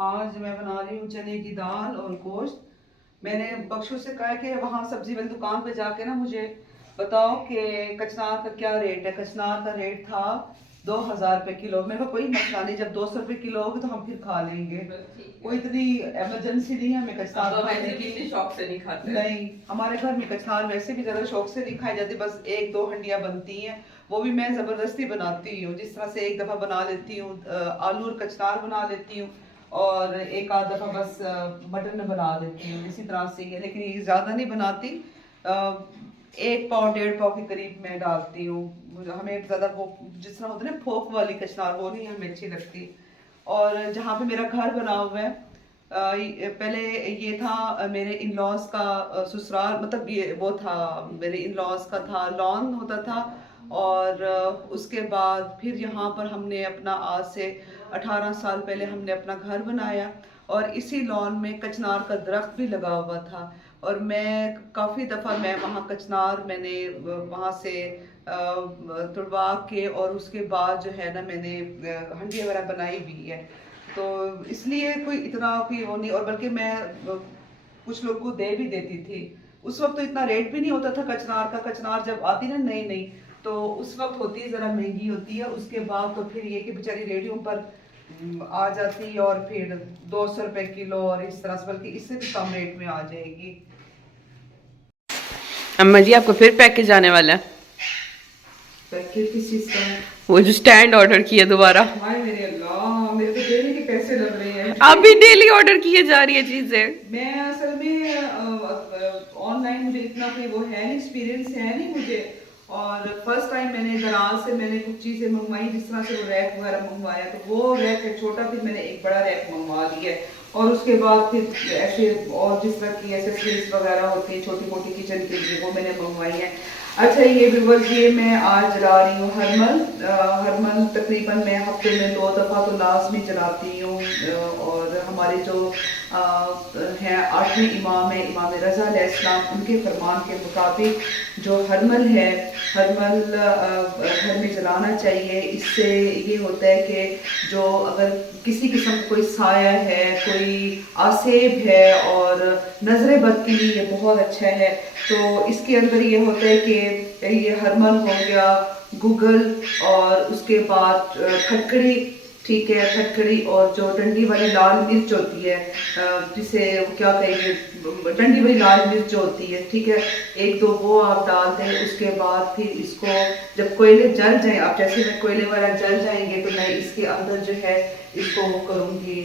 आज मैं बना रही हूँ चने की दाल और गोश्त। मैंने बख्शू से कहा कि वहाँ सब्जी वाली दुकान पे जाके ना मुझे बताओ कि कचनार का क्या रेट है। कचनार का रेट था 2,000 रुपये किलो। मेरे को कोई मसला नहीं, जब 200 रुपये किलो होगी तो हम फिर खा लेंगे। कोई इतनी इमरजेंसी नहीं है हमें कचनार तो खाने वैसे भी इतने की। शौक से नहीं खाते। नहीं, हमारे घर में कचनार वैसे भी ज्यादा शौक से नहीं खाई जाती, बस एक दो हंडियां बनती हैं, वो भी मैं जबरदस्ती बनाती हूँ। जिस तरह से एक दफा बना लेती हूँ, आलू और कचनार बना लेती हूँ, और एक आध दफा बस मटन बना लेती हूँ, इसी तरह से ही है। लेकिन ये ज्यादा नहीं बनाती। एक पाव डेढ़ पाव के करीब मैं डालती हूँ। हमें ज्यादा वो जिस तरह होता है ना फोक वाली कचनार, वो नहीं हमें अच्छी लगती। और जहाँ पे मेरा घर बना हुआ है, पहले ये था मेरे इन लॉज का ससुराल, मतलब ये वो था मेरे इन लॉज का था, लॉन होता था। और उसके बाद फिर यहाँ पर हमने अपना आज से 18 साल पहले हमने अपना घर बनाया, और इसी लॉन में कचनार का दरख्त भी लगा हुआ था। और मैं काफ़ी दफ़ा मैं वहाँ कचनार मैंने वहाँ से तुड़वा के, और उसके बाद जो है ना मैंने हंडी वगैरह बनाई भी है। तो इसलिए कोई इतना भी वो नहीं, और बल्कि मैं कुछ लोगों को दे भी देती थी। उस वक्त तो इतना रेट भी नहीं होता था कचनार का। कचनार जब आती ना नई नई, तो उस वक्त होती है ज़रा महंगी होती है। उसके बाद तो फिर ये कि बेचारी रेडियो पर आ जाती है, और फिर 200 रुपए किलो, और इस तरह से, बल्कि इससे भी कम रेट में आ जाएगी। अम्मा जी आपको फिर पैकेज आने वाला है। पैकेट किस चीज़ का है? वो जो स्टैंड ऑर्डर किया दोबारा। हाय मेरे अल्लाह, मेरे तो डेली के पैसे लग रहे हैं। अभी डेली ऑर्डर किए जा रही है चीजें। मैं असल में ऑनलाइन मुझे इतना कोई वो है नहीं, एक्सपीरियंस है नहीं मुझे। और फर्स्ट टाइम मैंने दराज से मैंने कुछ चीज़ें मंगवाई, जिस तरह से वो रैक वगैरह मंगवाया, तो वो रैक है छोटा, फिर मैंने एक बड़ा रैक मंगवा लिया है। और उसके बाद फिर ऐसे और जिस तरह की एसेसरीज वगैरह होती है छोटी मोटी किचन के लिए, वो मैंने मंगवाई है। अच्छा ये व्यूअर्स, ये मैं आज जला रही हूँ हरमल। हरमल तकरीबन मैं हफ्ते में 2 दफ़ा तो लाजमी जलाती हूँ। और हमारे जो हैं 8वें इमाम है, इमाम रज़ा अलैहिस्सलाम, उनके फरमान के मुताबिक जो हरमल है, हरमल घर में जलाना चाहिए। इससे ये होता है कि जो अगर किसी किस्म का कोई साया है, कोई आसेब है, और नजर बद के लिए ये बहुत अच्छा है। तो इसके अंदर ये होता है कि ये हरमल हो गया, गूगल, और उसके बाद खटकड़ी, ठीक है, खटखड़ी, और जो डंडी वाली लाल मिर्च होती है, जिसे क्या कहेंगे, डंडी वाली लाल मिर्च जो होती है, ठीक है, एक दो वो आप डाल दें। उसके बाद फिर इसको जब कोयले जल जाए, आप जैसे में कोयले वाला जल जाएंगे, तो मैं इसके अंदर जो है इसको वो करूँगी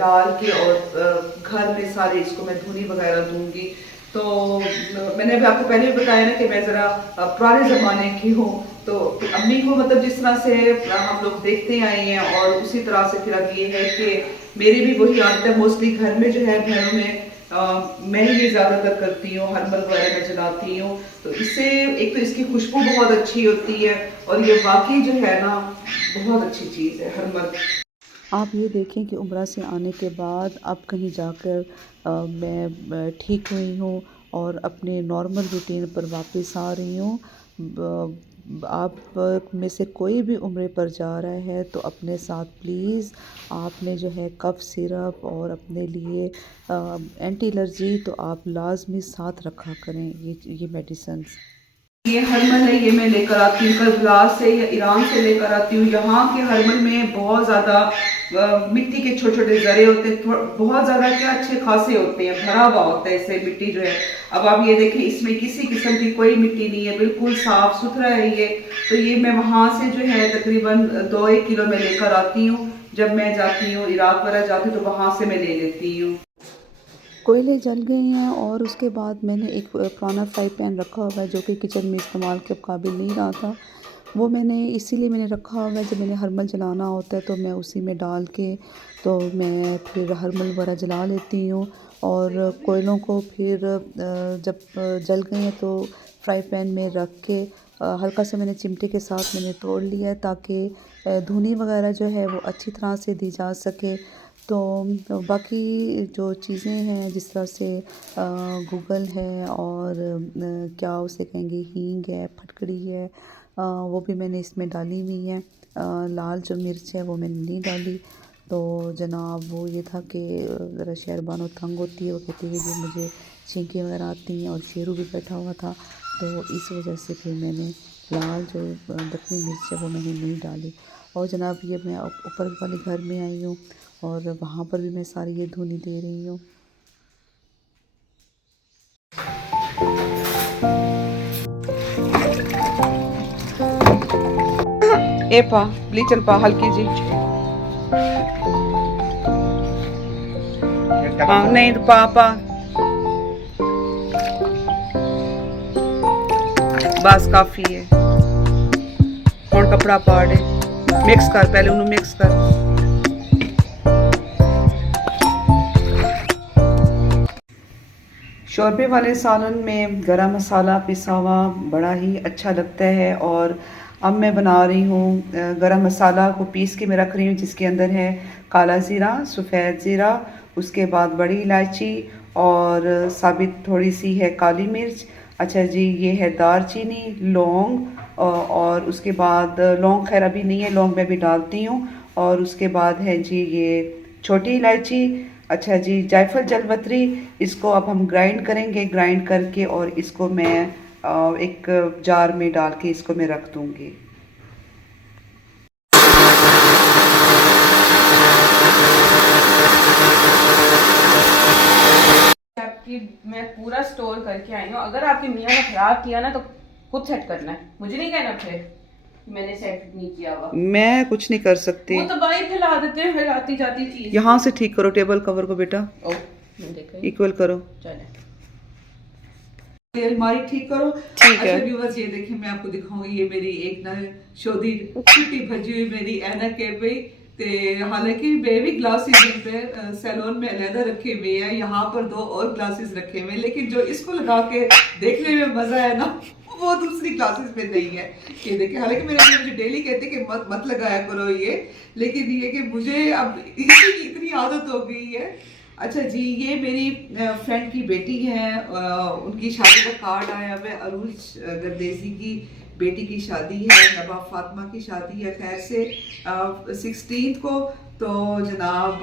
डाल के, और घर में सारे इसको मैं धुनी वगैरह दूंगी। तो मैंने भी आपको पहले भी बताया ना कि मैं ज़रा पुराने ज़माने की हूँ। तो अम्मी को मतलब जिस तरह से हम लोग देखते आए हैं, और उसी तरह से फिर अब ये है कि मेरी भी वही आदत है। मोस्टली घर में जो है, घरों में मैं ही ये ज़्यादातर करती हूँ, हर्बल वगैरह में जलाती हूँ। तो इससे एक तो इसकी खुशबू बहुत अच्छी होती है, और ये वाकई जो है ना बहुत अच्छी चीज़ है हर्बल। आप ये देखें कि उम्रा से आने के बाद अब कहीं जाकर मैं ठीक हुई हूँ और अपने नॉर्मल रूटीन पर वापस आ रही हूँ। आप में से कोई भी उम्रे पर जा रहा है तो अपने साथ प्लीज़ आपने जो है कफ सिरप और अपने लिए एंटी एलर्जी तो आप लाजमी साथ रखा करें ये मेडिसिन्स। ये हरमल है, ये मैं लेकर आती हूँ करबला से या ईरान से लेकर आती हूँ। यहाँ के हरमल में बहुत ज़्यादा मिट्टी के छोटे छोटे जरे होते हैं, बहुत ज़्यादा क्या अच्छे खासे होते हैं, भरा हुआ होता है इससे मिट्टी जो है। अब आप ये देखें, इसमें किसी किस्म की कोई मिट्टी नहीं है, बिल्कुल साफ सुथरा है ये। तो ये मैं वहाँ से जो है तकरीबन 2-1 किलो में लेकर आती हूँ। जब मैं जाती हूँ इराक वगैरह जाती हूँ तो वहाँ से मैं ले लेती हूँ। कोयले जल गए हैं और उसके बाद मैंने एक पुराना फ्राई पैन रखा हुआ है जो कि किचन में इस्तेमाल के काबिल नहीं रहा था। वो मैंने इसीलिए मैंने रखा हुआ है, जब मैंने हरमल जलाना होता है तो मैं उसी में डाल के तो मैं फिर हरमल वगैरह जला लेती हूँ। और कोयलों को फिर जब जल गए हैं तो फ्राई पैन में रख के हल्का सा मैंने चिमटे के साथ मैंने तोड़ लिया है ताकि धुनी वगैरह जो है वो अच्छी तरह से दी जा सके। तो बाकी जो चीज़ें हैं जिस तरह से गूगल है और क्या उसे कहेंगे, हींग है, फटकड़ी है, वो भी मैंने इसमें डाली हुई है। लाल जो मिर्च है वो मैंने नहीं डाली। तो जनाब वो ये था कि ज़रा शहरबानो तंग होती है, वो कहती है कि मुझे छींकें वगैरह आती हैं, और शेरू भी बैठा हुआ था, तो इस वजह से फिर मैंने लाल जो दखनी मिर्च है वो मैंने नहीं डाली। और जनाब ये मैं ऊपर वाले घर में आई हूँ, और वहाँ पर भी मैं सारी ये धुनी दे रही हूँ। ए पा ब्लीचर पा हल्की जी। हाँ नहीं तो पा बस काफी है। और कपड़ा पाड़े मिक्स कर, पहले उन्हें मिक्स कर। शोरबे वाले सालन में गरम मसाला पिसा हुआ बड़ा ही अच्छा लगता है। और अब मैं बना रही हूँ गरम मसाला को पीस के मैं रख रही हूँ, जिसके अंदर है काला ज़ीरा, सफ़ेद ज़ीरा, उसके बाद बड़ी इलायची और साबित थोड़ी सी है काली मिर्च। अच्छा जी, ये है दारचीनी, लौंग और उसके बाद लौंग खैर अभी नहीं है, लौंग मैं भी डालती हूँ। और उसके बाद है जी ये छोटी इलायची। अच्छा जी, जायफल जलवतरी, इसको अब हम ग्राइंड करेंगे, ग्राइंड करके और इसको मैं एक जार में डाल के इसको मैं रख दूँगी। आपकी मैं पूरा स्टोर करके आई हूँ। अगर आपके मियाँ ने खराब किया ना तो खुद सेट करना है, मुझे नहीं कहना फिर मैंने सेट नहीं किया हुआ। मैं कुछ नहीं कर सकती। वो तो बाई फैला देते हैं, फैलाती जाती चीज। यहाँ से ठीक करो टेबल कवर को बेटा, ओ मैंने देखा ही। इक्वल करो। चले अलमारी ठीक करो। ठीक है। अच्छा व्यूअर्स, ये देखिए मैं आपको दिखाऊंगी, ये मेरी एक ना शोधी छुट्टी भजी हुई मेरी ऐनक है भाई। ते हालांकि मैं भी ग्लासेस पे सैलून में अलहदा रखे हुए हैं, यहाँ पर 2 और ग्लासेस रखे हुए हैं, लेकिन जो इसको लगा के देखने में मजा है ना वो दूसरी ग्लासेस में नहीं है। ये देखिए, हालांकि मेरे मुझे डेली कहते कि मत लगाया करो ये, लेकिन ये कि मुझे अब इसी की इतनी आदत हो गई है। अच्छा जी, ये मेरी फ्रेंड की बेटी है, उनकी शादी का कार्ड आया हुआ है। अरूज गर्देसी की बेटी की शादी है, नबा फातिमा की शादी है खैर से 16 को। तो जनाब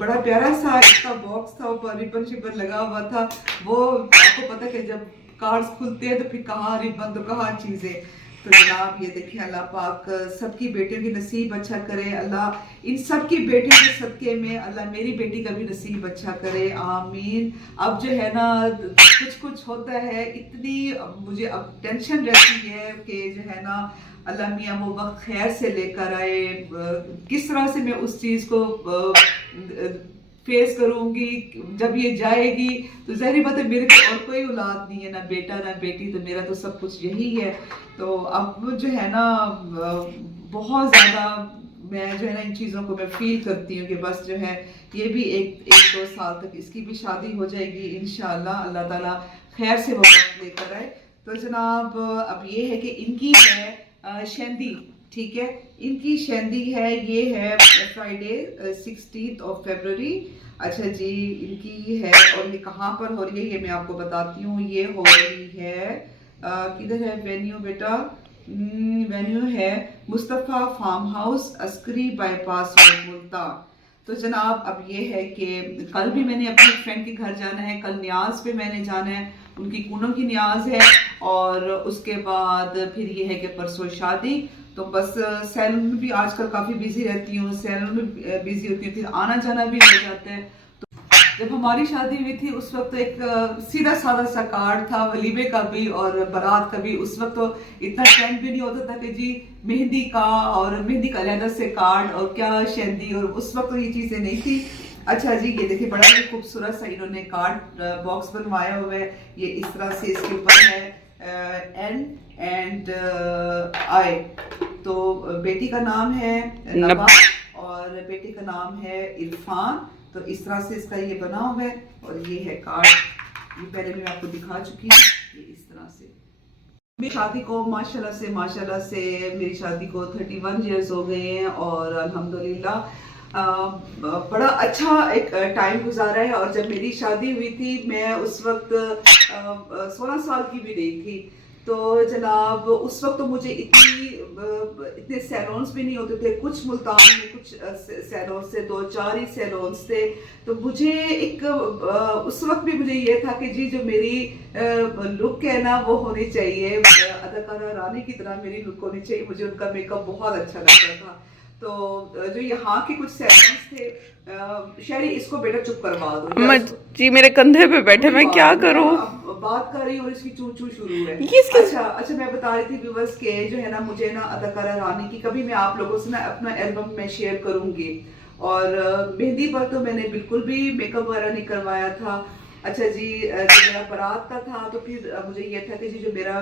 बड़ा प्यारा सा इसका बॉक्स था, ऊपर रिबन शिबन लगा हुआ था। वो आपको पता है कि जब कार्ड्स खुलते हैं तो फिर कहाँ रिबन तो कहाँ चीज़ें। तो जनाब ये देखिए, अल्लाह पाक सबकी बेटियों की नसीब अच्छा करे। अल्लाह इन सबकी बेटियों के सदके में अल्लाह मेरी बेटी का भी नसीब अच्छा करे, आमीन। अब जो है ना कुछ होता है, इतनी मुझे अब टेंशन रहती है कि जो है ना अल्लाह मियाँ वो वक्त खैर से लेकर आए, किस तरह से मैं उस चीज़ को फेस करूंगी। जब ये जाएगी तो ज़ाहिर बात है मेरे तो और कोई औलाद नहीं है, ना बेटा ना बेटी, तो मेरा तो सब कुछ यही है। तो अब जो है ना बहुत ज़्यादा मैं जो है ना इन चीज़ों को मैं फील करती हूँ कि बस जो है ये भी एक 2 साल तक इसकी भी शादी हो जाएगी इंशाअल्लाह, अल्लाह ताला खैर से वो वक्त लेकर आए। तो जनाब अब ये है कि इनकी है शेंदी, ठीक है, इनकी शेंदी है, ये है फ्राइडे 16 फरवरी। अच्छा जी, इनकी है और ये कहाँ पर हो रही है ये मैं आपको बताती हूँ। ये हो रही है किधर है वेन्यू बेटा, वेन्यू है Mustafa farm house, Askari bypass road, Multan. तो जनाब अब ये है कि कल भी मैंने अपनी फ्रेंड के घर जाना है, कल न्याज पे मैंने जाना है, उनकी कूनों की न्याज है, और उसके बाद फिर ये है कि परसों शादी। तो बस सैलून में भी आजकल काफ़ी बिजी रहती हूँ, सैलून में बिजी होती हूँ, फिर आना जाना भी हो जाता है। तो जब हमारी शादी हुई थी उस वक्त तो एक सीधा साधा सा कार्ड था, वलीमे का भी और बारात का भी। उस वक्त तो इतना ट्रेंड भी नहीं होता था कि जी मेहंदी का और मेहंदी का अलहदा से कार्ड और क्या शेंदी, और उस वक्त तो ये चीज़ें नहीं थी। अच्छा जी, ये देखिए बड़ा ही खूबसूरत सा इन्होंने कार्ड बॉक्स बनवाया हुआ है। ये इस तरह से इसके ऊपर है N and I। तो बेटी का नाम है नबा और बेटे का नाम है इरफान। तो इस तरह से इसका ये बना हुआ है, और ये है कार्ड, ये पहले मैं आपको दिखा चुकी हूँ। ये इस तरह से मेरी शादी को माशाल्लाह से मेरी शादी को 31 इयर्स हो गए हैं, और अल्हम्दुलिल्लाह बड़ा अच्छा एक टाइम गुजारा है। और जब मेरी शादी हुई थी मैं उस वक्त 16 साल की भी नहीं थी। तो जनाब उस वक्त तो मुझे इतने सैलून्स भी नहीं होते थे, कुछ मुल्तान में कुछ सैलून्स थे, 2-4 ही सैलून्स थे। तो मुझे एक उस वक्त भी मुझे ये था कि जी जो मेरी लुक है ना वो होनी चाहिए, अदाकारा रानी की तरह मेरी लुक होनी चाहिए। मुझे उनका मेकअप बहुत अच्छा लगता था। तो जो यहाँ के कुछ सैलून्स थे, शहरी इसको बेटा चुप करवा दो जी, मेरे कंधे पे बैठे, मैं क्या करूं? बात कर रही हूँ और इसकी चू चू शुरू है। अच्छा, मैं बता रही थी व्यूअर्स के जो है ना, मुझे ना अदाकारा रानी की कभी मैं आप लोगों से ना अपना एल्बम में शेयर करूंगी। और मेहंदी पर तो मैंने बिल्कुल भी मेकअप वगैरह नहीं करवाया था। अच्छा जी, जब मेरा बारात का था तो फिर मुझे ये था कि जी जो मेरा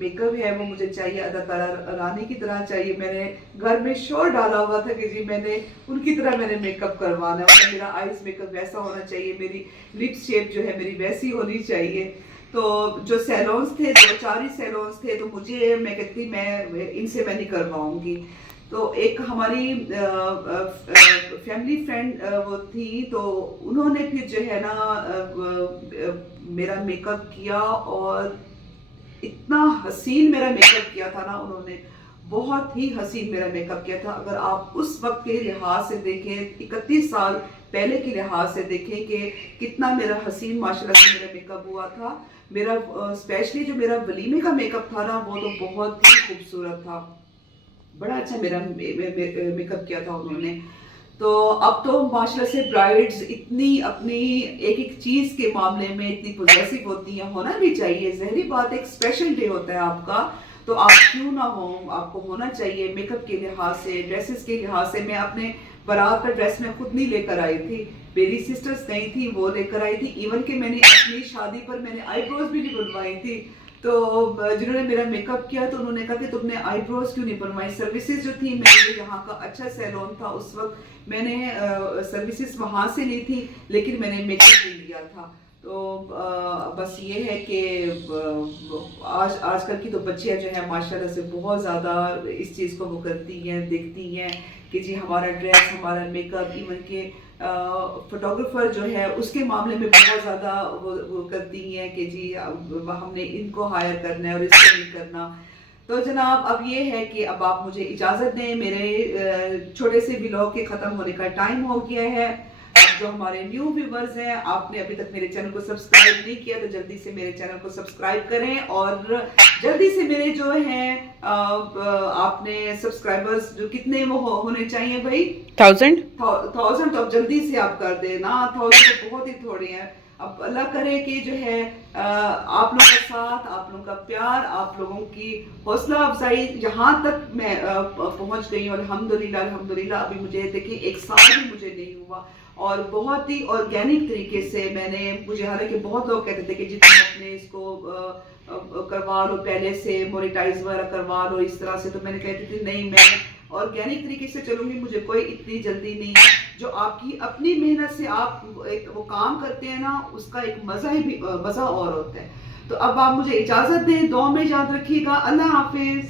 मेकअप है वो मुझे चाहिए अदाकारा रानी की तरह चाहिए। मैंने घर में शोर डाला हुआ था कि जी मैंने उनकी तरह मैंने मेकअप करवाना है, मतलब मेरा आईज मेकअप वैसा होना चाहिए, मेरी लिप शेप जो है मेरी वैसी होनी चाहिए। तो जो सैलून्स थे, 2-4 ही सैलून्स थे, तो मुझे मैं कहती मैं इनसे मैं नहीं करवाऊंगी। तो एक हमारी फैमिली फ्रेंड वो थी, तो उन्होंने फिर जो है ना मेरा मेकअप किया और इतना हसीन मेरा मेकअप किया था ना उन्होंने, बहुत ही हसीन मेरा मेकअप किया था। अगर आप उस वक्त के लिहाज से देखें, 31 साल पहले के लिहाज से देखें कि कितना मेरा हसीन माशाल्लाह से मेरा मेकअप हुआ था। मेरा स्पेशली जो मेरा वलीमे का मेकअप था ना वो तो बहुत ही खूबसूरत था, बड़ा अच्छा मेरा मेकअप किया था उन्होंने। तो अब तो माशाल्लाह से ब्राइड्स इतनी अपनी एक एक चीज के मामले में इतनी पॉजिटिव होती हैं, होना भी चाहिए। ज़ाहिर बात, एक स्पेशल डे होता है आपका, तो आप क्यों ना हो, आपको होना चाहिए मेकअप के लिहाज से, ड्रेसेस के लिहाज से। मैं अपने बारात का ड्रेस में खुद नहीं लेकर आई थी, मेरी सिस्टर्स गई थी वो लेकर आई थी। इवन कि मैंने अपनी शादी पर मैंने आईब्रोज भी नहीं बनवाई थी। तो जिन्होंने मेरा मेकअप किया तो उन्होंने कहा कि तुमने आईब्रोज क्यों नहीं बनवाई। सर्विसेज जो थी, मैंने यहाँ का अच्छा सैलून था उस वक्त, मैंने सर्विसेज वहाँ से ली थी, लेकिन मैंने मेकअप नहीं लिया था। तो बस ये है कि आजकल की तो बच्चियाँ जो है माशाल्लाह से बहुत ज़्यादा इस चीज़ को वो करती हैं, देखती हैं कि जी हमारा ड्रेस, हमारा मेकअप, इवन के फोटोग्राफर जो है उसके मामले में बहुत ज़्यादा वो करती हैं कि जी हमने इनको हायर करना है और इसको नहीं करना। तो जनाब अब ये है कि अब आप मुझे इजाज़त दें, मेरे छोटे से व्लॉग के ख़त्म होने का टाइम हो गया है। जो हमारे न्यू व्यूवर्स हैं, आपने अभी तक मेरे चैनल को सब्सक्राइब नहीं किया तो जल्दी से मेरे चैनल को सब्सक्राइब करें, और जल्दी से मेरे जो हैं आपने सब्सक्राइबर्स जो कितने वो होने चाहिए भाई, 1000 तो अब जल्दी से आप कर देना। 1000 तो बहुत ही थोड़े हैं। अब अल्लाह करे कि जो है आप लोगों का साथ, आप लोगों का प्यार, आप लोगों की हौसला अफजाई यहाँ तक मैं पहुँच गई हूँ अल्हम्दुलिल्लाह। अल्हम्दुलिल्लाह अभी मुझे देखिए 1 साल भी मुझे नहीं हुआ, और बहुत ही ऑर्गेनिक तरीके से मैंने, मुझे हालांकि बहुत लोग कहते थे कि जी तुम अपने इसको करवा लो, पहले से मोनेटाइज वगैरह करवा लो इस तरह से, तो मैंने कहती थी नहीं, मैं ऑर्गेनिक तरीके से चलूंगी, मुझे कोई इतनी जल्दी नहीं है। जो आपकी अपनी मेहनत से आप एक वो काम करते हैं ना, उसका एक मज़ा और होता है। तो अब आप मुझे इजाज़त दें, दुआ में याद रखिएगा। अल्लाह हाफिज़।